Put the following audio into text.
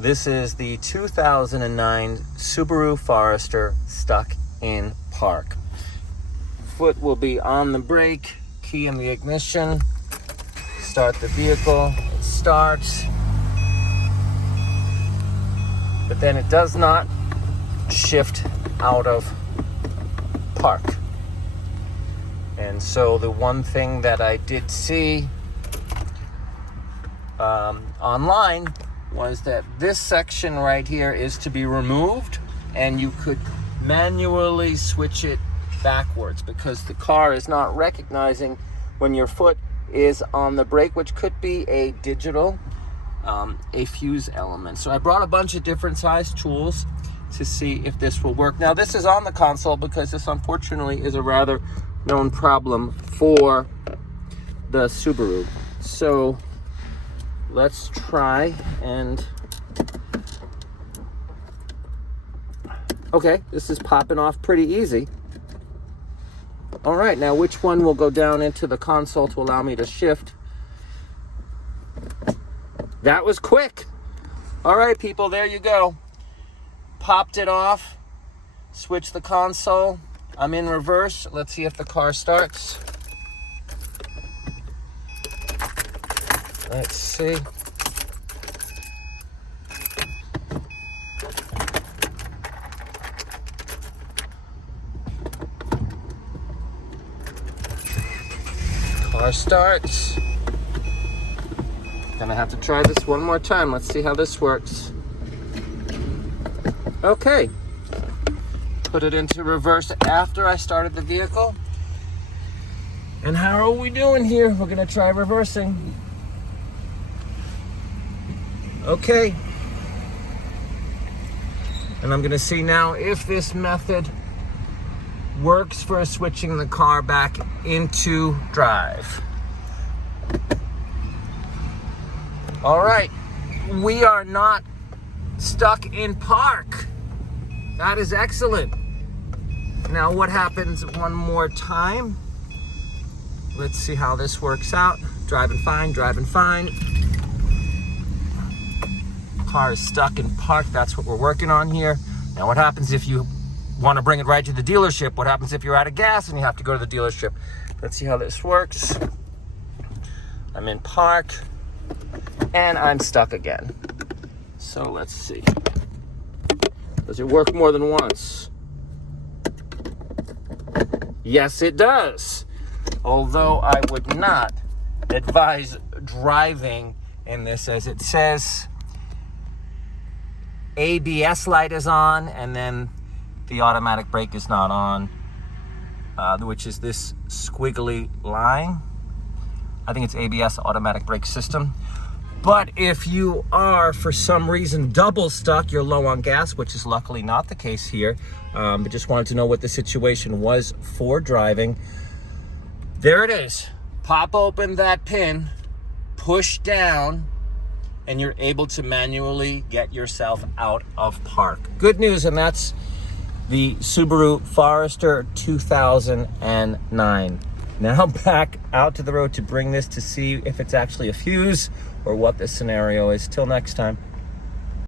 This is the 2009 Subaru Forester stuck in park. Foot will be on the brake, key in the ignition, start the vehicle, it starts, but then it does not shift out of park. And so the one thing that I did see online was that this section right here is to be removed, and you could manually switch it backwards because the car is not recognizing when your foot is on the brake, which could be a digital a fuse element. So I brought a bunch of different size tools to see if this will work. Now this is on the console because this unfortunately is a rather known problem for the Subaru. So let's try and okay, this is popping off pretty easy. All right, now which one will go down into the console to allow me to shift? That was quick. All right, people, there you go. Popped it off, switch the console. I'm in reverse. Let's see if the car starts. Let's see. Car starts. Gonna have to try this one more time. Let's see how this works. Okay. Put it into reverse after I started the vehicle. And how are we doing here? We're gonna try reversing. Okay. And I'm gonna see now if this method works for switching the car back into drive. All right, we are not stuck in park. That is excellent. Now what happens one more time? Let's see how this works out. Driving fine, driving fine. Car is stuck in park. That's what we're working on here. Now what happens if you want to bring it right to the dealership? What happens if you're out of gas and you have to go to the dealership? Let's see how this works. I'm in park and I'm stuck again. So let's see. Does it work more than once? Yes, it does. Although I would not advise driving in this, as it says ABS light is on and then the automatic brake is not on, which is this squiggly line. I think it's ABS, automatic brake system. But if you are, for some reason, double stuck, you're low on gas, which is luckily not the case here, but just wanted to know what the situation was for driving. There it is. Pop open that pin, push down, and you're able to manually get yourself out of park. Good news, and that's the Subaru Forester 2009. Now back out to the road to bring this to see if it's actually a fuse or what the scenario is. Till next time.